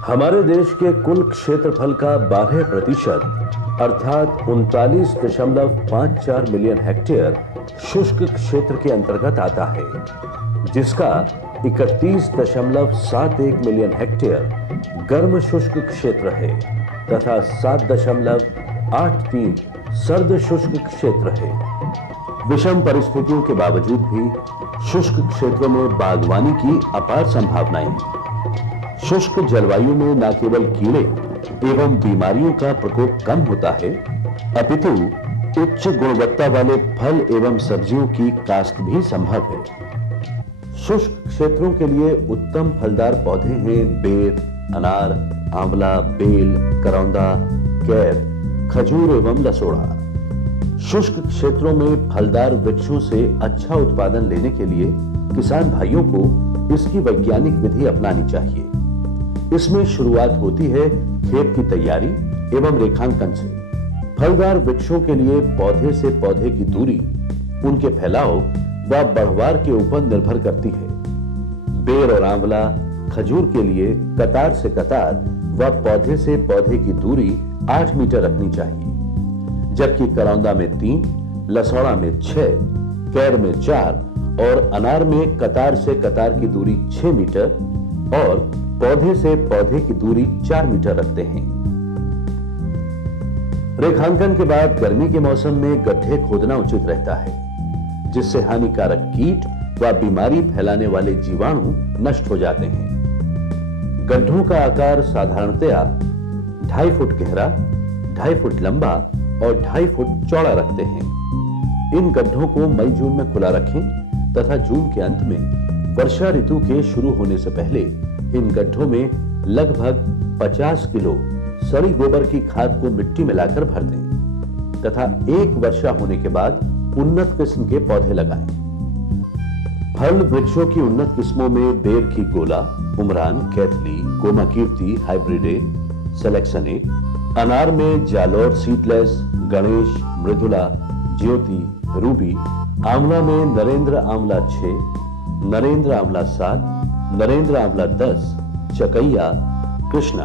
हमारे देश के कुल क्षेत्रफल का 12% अर्थात 39.54 मिलियन हेक्टेयर शुष्क क्षेत्र के अंतर्गत आता है, जिसका 31.71 मिलियन हेक्टेयर गर्म शुष्क क्षेत्र है तथा 7.83 सर्द शुष्क क्षेत्र है। विषम परिस्थितियों के बावजूद भी शुष्क क्षेत्रों में बागवानी की अपार संभावनाएं हैं। शुष्क जलवायु में न केवल कीड़े एवं बीमारियों का प्रकोप कम होता है, अपितु उच्च गुणवत्ता वाले फल एवं सब्जियों की काश्त भी संभव है। शुष्क क्षेत्रों के लिए उत्तम फलदार पौधे हैं बेर, अनार, आंवला, बेल, करौंदा, कैर, खजूर एवं लसोड़ा। शुष्क क्षेत्रों में फलदार वृक्षों से अच्छा उत्पादन लेने के लिए किसान भाइयों को इसकी वैज्ञानिक विधि अपनानी चाहिए। इसमें शुरुआत होती है खेत की तैयारी एवं रेखांकन से। फलदार वृक्षों के लिए पौधे से पौधे की दूरी उनके फैलाव व बढ़वार के ऊपर निर्भर करती है। बेर और आंवला, खजूर के लिए कतार से कतार व पौधे से पौधे की दूरी 8 मीटर रखनी चाहिए, जबकि करौंदा में 3, लसौड़ा में 6, कैर में 4 और अनार में कतार से कतार की दूरी 6 मीटर और पौधे से पौधे की दूरी 4 मीटर रखते हैं। रेखांकन के बाद गर्मी के मौसम में गड्ढे खोदना उचित रहता है, जिससे हानिकारक कीट व बीमारी फैलाने वाले जीवाणु नष्ट हो जाते हैं। गड्ढों का आकार साधारणतया 2.5 फुट गहरा, 2.5 फुट लंबा और 2.5 फुट चौड़ा रखते हैं। इन गड्ढों को मई जून में खुला रखें तथा जून के अंत में वर्षा ऋतु के शुरू होने से पहले इन गड्ढों में लगभग 50 किलो सड़ी गोबर की खाद को मिट्टी मिलाकर भर दें तथा 1 वर्षा होने के बाद उन्नत किस्म के पौधे लगाएं। फल वृक्षों की उन्नत किस्मों में बेर की गोला, उमरान, कैथली, गोमा कीर्ति, हाइब्रिडे, सेलेक्शने, अनार में जालौर सीडलेस, गणेश, मृदुला, ज्योति, रूबी, आंवला में नरेंद्र आंवला 6, नरेंद्र आंवला 7, नरेंद्र आंवला 10, चकैया, कृष्णा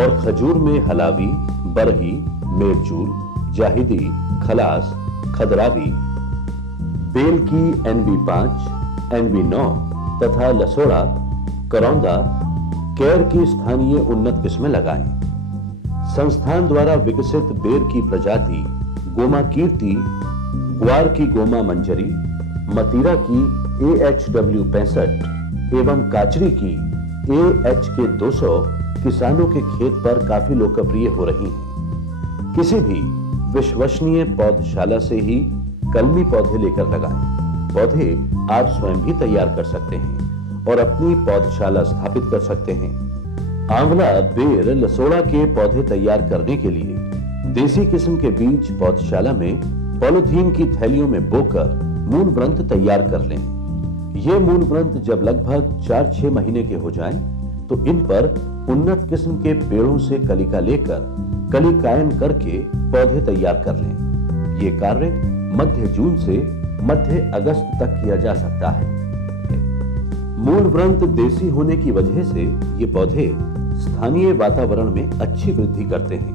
और खजूर में हलावी, बरही, मेरचूर, जाहिदी, खलास, खदरावी, बेल की NB5, NB9 तथा लसोड़ा, करौंदा, कैर की स्थानीय उन्नत किस्में लगाएं। संस्थान द्वारा विकसित बेर की प्रजाति गोमा कीर्ति, ग्वार की गोमा मंजरी, मतीरा की AHW 65 एवं काचरी की AHK 200 किसानों के खेत पर काफी लोकप्रिय हो रही हैं। किसी भी विश्वसनीय पौधशाला से ही कलमी पौधे लेकर लगाएं। पौधे आप स्वयं भी तैयार कर सकते हैं और अपनी पौधशाला स्थापित कर सकते हैं। आंवला, बेर, लसोड़ा के पौधे तैयार करने के लिए देसी किस्म के बीज पौधशाला में पॉलीथीन की थैलियों में बोकर मूल व्रंत तैयार कर लें। ये मूल व्रंत जब लगभग 4-6 महीने के हो जाएं, तो इन पर उन्नत किस्म के पेड़ों से कलिका लेकर कलिकायन करके पौधे तैयार कर लें। ये कार्य मध्य जून से मध्य अगस्त तक किया जा सकता है। मूल व्रंत देसी होने की वजह से ये पौधे स्थानीय वातावरण में अच्छी वृद्धि करते हैं।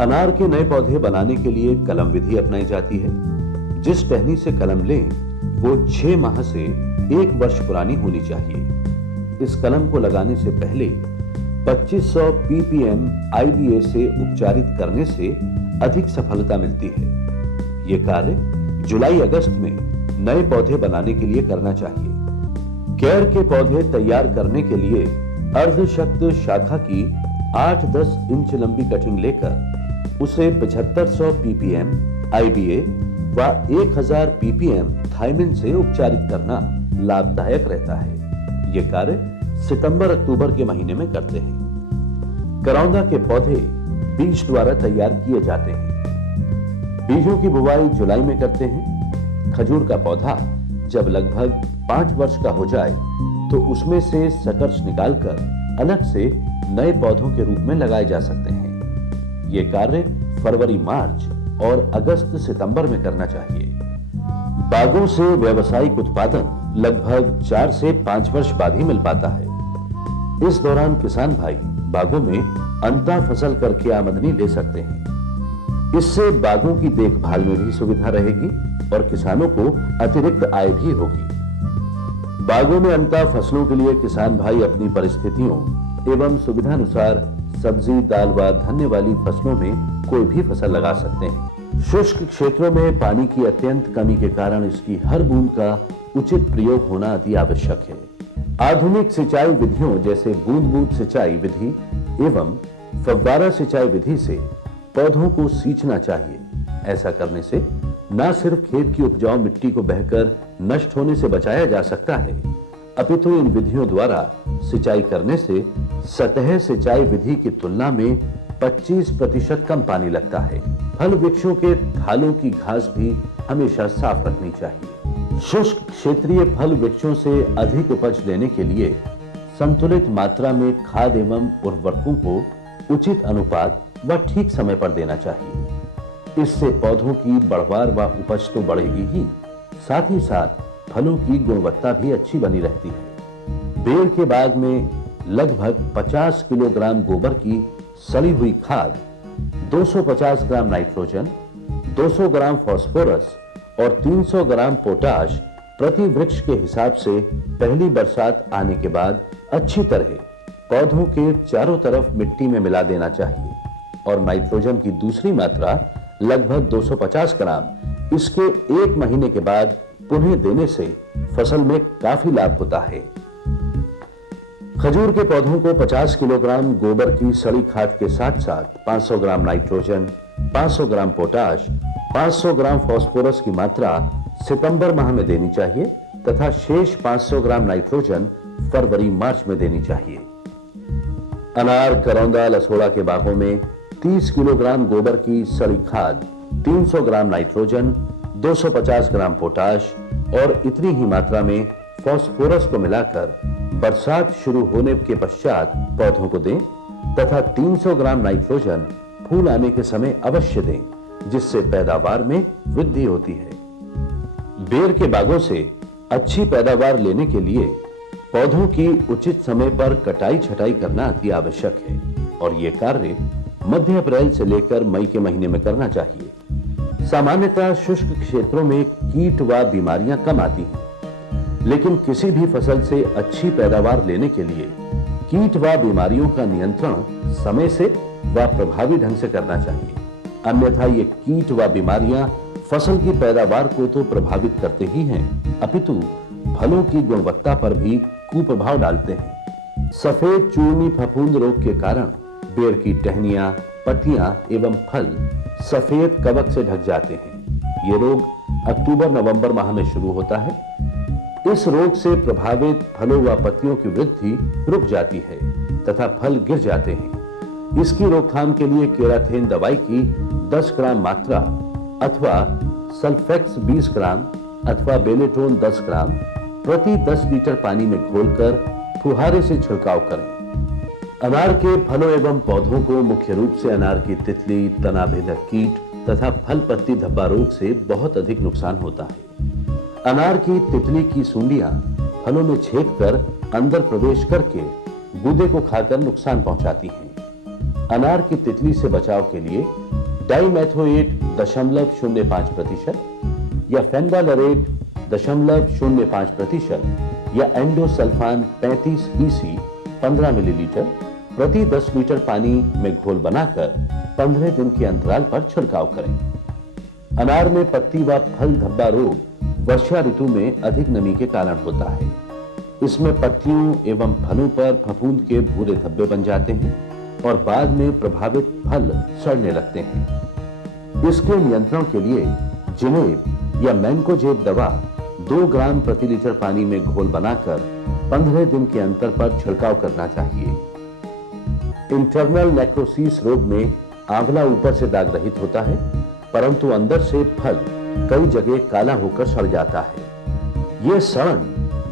अनार के नए पौधे बनाने के लिए कलम विधि अपनाई जाती है। जिस टहनी से कलम लें वो 6 माह से 1 वर्ष पुरानी होनी चाहिए। इस कलम को लगाने से पहले 2500 ppm IBA से उपचारित करने से अधिक सफलता मिलती है। ये कार्य जुलाई अगस्त में नए पौधे बनाने के लिए करना चाहिए। कैर के पौधे तैयार करने के लिए अर्धशक्त शाखा की 8-10 इंच लंबी कटिंग लेकर उसे 7500 ppm IBA व 1000 ppm थाइमिन से उपचारित करना लाभदायक रहता है। ये कार्य सितंबर-अक्टूबर के महीने में करते हैं। करौंदा के पौधे बीज द्वारा तैयार किए जाते हैं। बीजों की बुवाई जुलाई में करते हैं। खजूर का पौधा जब लगभग 5 वर्ष का हो जाए तो उसमें से सकर्ष निकालकर अलग से नए पौधों के रूप में लगाए जा सकते हैं। ये कार्य फरवरी-मार्च और अगस्त सितंबर में करना चाहिए। बागों से व्यावसायिक उत्पादन लगभग 4 से 5 वर्ष बाद ही मिल पाता है। इस दौरान किसान भाई बागों में अंतः फसल करके आमदनी ले सकते हैं। इससे बागों की देखभाल में भी सुविधा रहेगी और किसानों को अतिरिक्त आय भी होगी। बागों में अंतः फसलों के लिए किसान भाई अपनी परिस्थितियों एवं सुविधानुसार सब्जी, दाल व धन्य वाली फसलों में कोई भी फसल लगा सकते हैं। शुष्क क्षेत्रों में पानी की अत्यंत कमी के कारण इसकी हर बूंद का उचित प्रयोग होना अति आवश्यक है। आधुनिक सिंचाई विधियों जैसे बूंद बूंद सिंचाई विधि एवं फव्वारा सिंचाई विधि से पौधों को सींचना चाहिए। ऐसा करने से न सिर्फ खेत की उपजाऊ मिट्टी को बहकर नष्ट होने से बचाया जा सकता है, अपितु इन विधियों द्वारा सिंचाई करने से सतह सिंचाई विधि की तुलना में 25% कम पानी लगता है। फल वृक्षों के थालों की घास भी हमेशा साफ रखनी चाहिए। शुष्क क्षेत्रीय फल वृक्षों से अधिक उपज लेने के लिए संतुलित मात्रा में खाद एवं उर्वरकों को उचित अनुपात व ठीक समय पर देना चाहिए। इससे पौधों की बढ़वार व उपज तो बढ़ेगी ही, साथ ही साथ फलों की गुणवत्ता भी अच्छी बनी रहती है। बेर के बाग में लगभग 50 किलोग्राम गोबर की सड़ी हुई खाद, 250 ग्राम नाइट्रोजन, 200 ग्राम फास्फोरस और 300 ग्राम पोटाश प्रति वृक्ष के हिसाब से पहली बरसात आने के बाद अच्छी तरह पौधों के चारों तरफ मिट्टी में मिला देना चाहिए और नाइट्रोजन की दूसरी मात्रा लगभग 250 ग्राम इसके 1 महीने के बाद पुनः देने से फसल में काफी लाभ होता है। खजूर के पौधों को 50 किलोग्राम गोबर की सड़ी खाद के साथ साथ 500 ग्राम नाइट्रोजन, 500 ग्राम पोटाश, 500 ग्राम फास्फोरस की मात्रा सितंबर माह में देनी चाहिए तथा शेष 500 ग्राम नाइट्रोजन फरवरी मार्च में देनी चाहिए। अनार, करौंदा, लसोड़ा के बागों में 30 किलोग्राम गोबर की सड़ी खाद, 300 ग्राम नाइट्रोजन, 250 ग्राम पोटाश और इतनी ही मात्रा में फास्फोरस को मिलाकर बरसात शुरू होने के पश्चात पौधों को दें तथा 300 ग्राम नाइट्रोजन फूल आने के समय अवश्य दें, जिससे पैदावार में वृद्धि होती है। बेर के बागों से अच्छी पैदावार लेने के लिए पौधों की उचित समय पर कटाई छटाई करना अति आवश्यक है और ये कार्य मध्य अप्रैल से लेकर मई के महीने में करना चाहिए। सामान्यतः शुष्क क्षेत्रों में कीट व बीमारियां कम आती हैं, लेकिन किसी भी फसल से अच्छी पैदावार लेने के लिए कीट व बीमारियों का नियंत्रण समय से व प्रभावी ढंग से करना चाहिए। अन्यथा ये कीट व बीमारियां फसल की पैदावार को तो प्रभावित करते ही हैं, अपितु फलों की गुणवत्ता पर भी कुप्रभाव डालते हैं। सफेद चूर्णी फफूंद रोग के कारण बेर की टहनियां, पत्तियां एवं फल सफेद कवक से ढक जाते हैं। ये रोग अक्टूबर-नवंबर माह में शुरू होता है। इस रोग से प्रभावित फलों व पत्तियों की वृद्धि रुक जाती है तथा फल गिर जाते हैं। इसकी रोकथाम के लिए केराथेन दवाई की 10 ग्राम मात्रा अथवा सल्फेक्स 20 ग्राम अथवा बेलेटोन 10 ग्राम प्रति 10 लीटर पानी में घोलकर फुहारे से छिड़काव करें। अनार के फलों एवं पौधों को मुख्य रूप से अनार की तितली, तना भेदक कीट तथा फल पत्ती धब्बा रोग से बहुत अधिक नुकसान होता है। अनार की तितली की सूंडियां फलों में छेद कर अंदर प्रवेश करके गूदे को खाकर नुकसान पहुंचाती हैं। अनार की तितली से बचाव के लिए डाइमेथोएट 0.05% या फेनवालरेट 0.05% या एंडोसल्फान 35 EC 15 मिलीलीटर प्रति 10 लीटर पानी में घोल बनाकर 15 दिन के अंतराल पर छिड़काव करें। अनार में पत्ती व फल धब्बा रोग वर्षा ऋतु में अधिक नमी के कारण होता है। इसमें पत्तियों एवं फलों पर फफूंद के भूरे धब्बे बन जाते हैं और बाद में प्रभावित फल सड़ने लगते हैं। इसके नियंत्रण के लिए जिनेब या मैंकोजेब दवा 2 ग्राम प्रति लीटर पानी में घोल बनाकर 15 दिन के अंतर पर छिड़काव करना चाहिए। इंटरनल नेक्रोसिस रोग में आंवला ऊपर से दाग रहित होता है, परंतु अंदर से फल कई जगह काला होकर सड़ जाता है। यह सड़न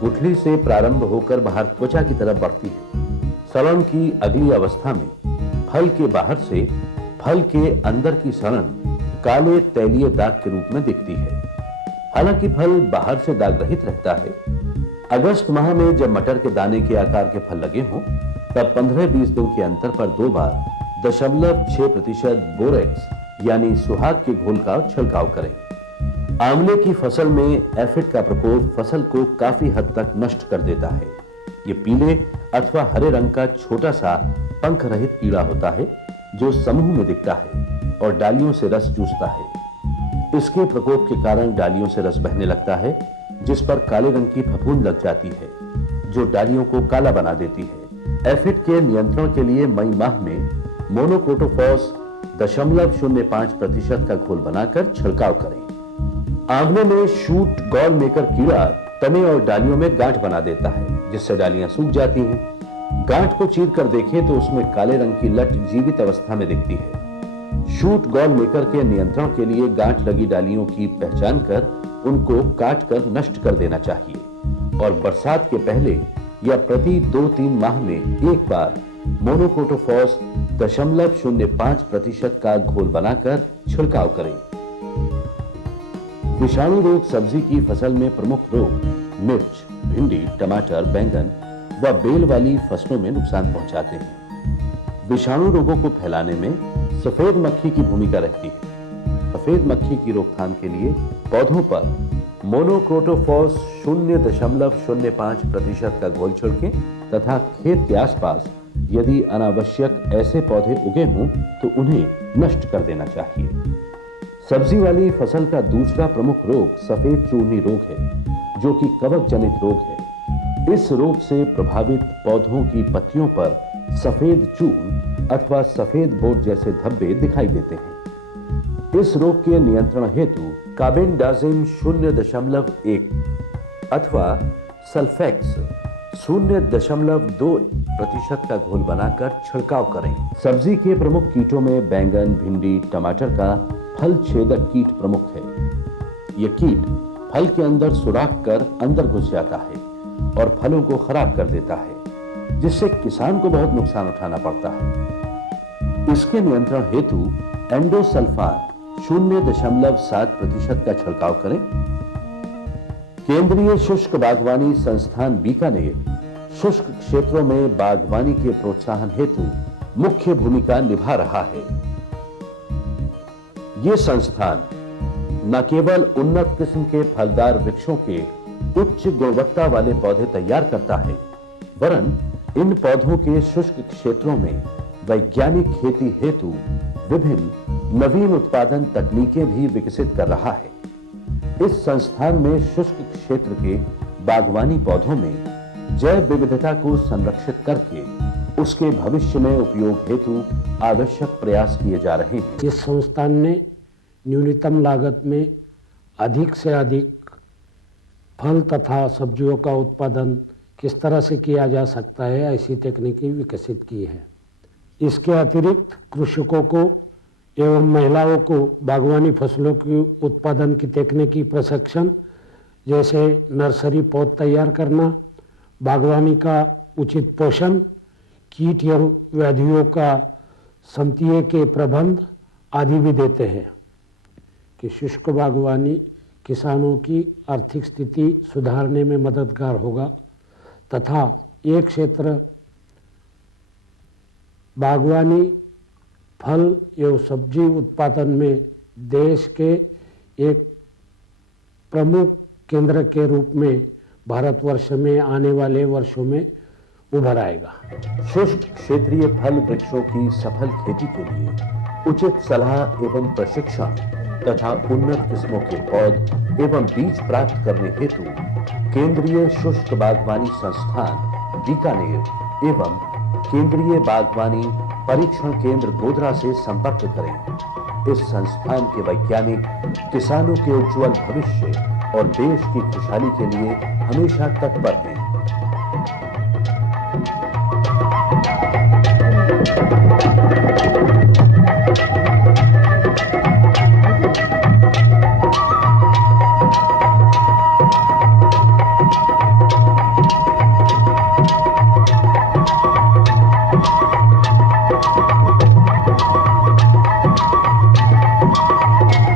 गुठली से प्रारंभ होकर बाहर त्वचा की तरफ बढ़ती है। सड़न की अगली अवस्था में फल के बाहर से फल के अंदर की सड़न काले तैलीय दाग के रूप में दिखती है। हालांकि फल बाहर से दाग रहित रहता है। अगस्त माह में जब मटर के दाने के आकार के फल लगे हों, तब 15-20 दिन के अंतर पर 2 बार 0.6% बोरेक्स यानी सुहाग के घोल का छिड़काव करें। आंवले की फसल में एफिड का प्रकोप फसल को काफी हद तक नष्ट कर देता है। ये पीले अथवा हरे रंग का छोटा सा पंख रहित कीड़ा होता है जो समूह में दिखता है और डालियों से रस चूसता है। इसके प्रकोप के कारण डालियों से रस बहने लगता है, जिस पर काले रंग की फफूंद लग जाती है जो डालियों को काला बना देती है। एफिड के नियंत्रण के लिए मई माह में मोनोक्रोटोफॉस 0.05% का घोल बनाकर छिड़काव करें। आंवले में शूट गॉल मेकर कीड़ा तने और डालियों में गांठ बना देता है, जिससे डालियां सूख जाती हैं। गांठ को चीर कर देखें तो उसमें काले रंग की लट जीवित अवस्था में दिखती है। शूट गॉल मेकर के नियंत्रण के लिए गांठ लगी डालियों की पहचान कर उनको काट कर नष्ट कर देना चाहिए और बरसात के पहले या प्रति 2-3 माह में एक बार मोनोक्रोटोफॉस 0.05% का घोल बनाकर छिड़काव करें। विषाणु रोग सब्जी की फसल में प्रमुख रोग मिर्च, भिंडी, टमाटर, बैंगन व बेल वाली फसलों में नुकसान पहुंचाते हैं। विषाणु रोगों को फैलाने में सफेद मक्खी की भूमिका रहती है। सफेद मक्खी की रोकथाम के लिए पौधों पर मोनोक्रोटोफॉस 0.05% का घोल छिड़कें तथा खेत के आसपास यदि अनावश्यक ऐसे पौधे उगे हों तो उन्हें नष्ट कर देना चाहिए। सब्जी वाली फसल का दूसरा प्रमुख रोग सफेद चूर्णी रोग है, जो कि कवक जनित रोग है। इस रोग से प्रभावित पौधों की पत्तियों पर सफेद चूर्ण अथवा सफेद बोर्ड जैसे धब्बे दिखाई देते हैं। इस रोग के नियंत्रण हेतु कार्बेंडाजिम 0.1 अथवा सल्फेक्स 0.2% का घोल बनाकर छिड़काव करें। सब्जी के प्रमुख कीटों में बैंगन, भिंडी, टमाटर का फल छेदक कीट प्रमुख है। यह कीट फल के अंदर सुराख कर अंदर घुस जाता है और फलों को खराब कर देता है, जिससे किसान को बहुत नुकसान उठाना पड़ता है। इसके नियंत्रण हेतु एंडोसल्फान 0.7% का छिड़काव करें। केंद्रीय शुष्क बागवानी संस्थान बीकानेर शुष्क क्षेत्रों में बागवानी के प्रोत्साहन हेतु मुख्य भूमिका निभा रहा है। यह संस्थान न केवल उन्नत किस्म के फलदार वृक्षों के उच्च गुणवत्ता वाले पौधे तैयार करता है, वरन इन पौधों के शुष्क क्षेत्रों में वैज्ञानिक खेती हेतु विभिन्न नवीन उत्पादन तकनीकें भी विकसित कर रहा है। इस संस्थान में शुष्क क्षेत्र के बागवानी पौधों में जैव विविधता को संरक्षित करके उसके भविष्य में उपयोग हेतु आवश्यक प्रयास किए जा रहे हैं। इस संस्थान ने न्यूनतम लागत में अधिक से अधिक फल तथा सब्जियों का उत्पादन किस तरह से किया जा सकता है, ऐसी तकनीकी विकसित की है। इसके अतिरिक्त कृषकों को एवं महिलाओं को बागवानी फसलों के उत्पादन की तकनीकी प्रशिक्षण, जैसे नर्सरी पौध तैयार करना, बागवानी का उचित पोषण, कीट एवं व्याधियों का संतीय के प्रबंध आदि भी देते हैं कि शुष्क बागवानी किसानों की आर्थिक स्थिति सुधारने में मददगार होगा तथा ये क्षेत्र बागवानी फल एवं सब्जी उत्पादन में देश के एक प्रमुख केंद्र के रूप में भारतवर्ष में आने वाले वर्षों में उभर आएगा। शुष्क क्षेत्रीय फल वृक्षों की सफल खेती के लिए उचित सलाह एवं प्रशिक्षण तथा उन्नत किस्मों के पौध एवं बीज प्राप्त करने हेतु केंद्रीय शुष्क बागवानी संस्थान बीकानेर एवं केंद्रीय बागवानी परीक्षण केंद्र गोधरा से संपर्क करें। इस संस्थान के वैज्ञानिक किसानों के उज्जवल भविष्य और देश की खुशहाली के लिए हमेशा तत्पर हैं। है।